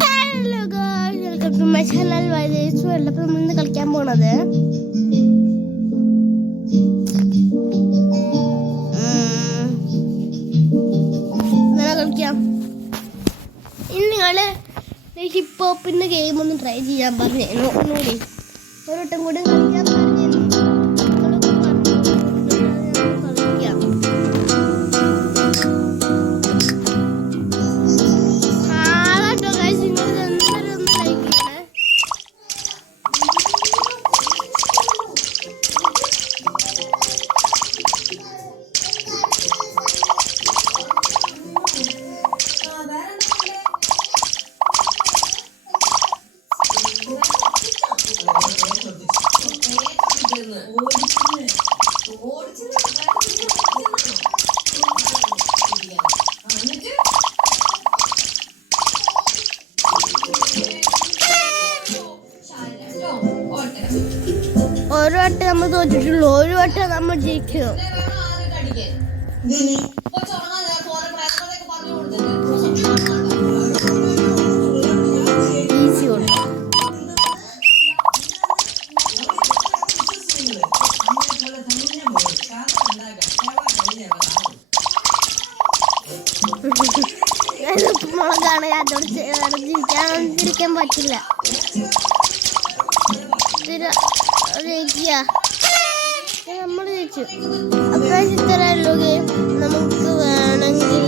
Hello guys, welcome to my channel Vaidesh world. അപ്പോൾ നമ്മൾ ഇന്ന് കളിക്കാൻ പോണത് ഇങ്ങനെ കളിക്കാം. ഇനി നിങ്ങൾ ഹിപ്പ് ഹോപ്പിൻ്റെ ഗെയിം ഒന്ന് ട്രൈ ചെയ്യാൻ പറഞ്ഞു. ഒന്നുകൂടി ഒരു വട്ടം കൂടി കളിക്കാൻ പറഞ്ഞു. ഒരു വട്ടം നമ്മൾ തോറ്റിട്ടുള്ളൂ, ഒരു വട്ടം നമ്മൾ ജയിക്കും. ഈസി ഉണ്ട്. മുളകാണ്, അതോട് ജീവിക്കാതിരിക്കാൻ പറ്റില്ല. നമ്മൾ ജയിച്ചു. അപ്പോൾ ഇത്രയല്ലോ ഗെയിം. നമുക്ക് വേണമെങ്കിൽ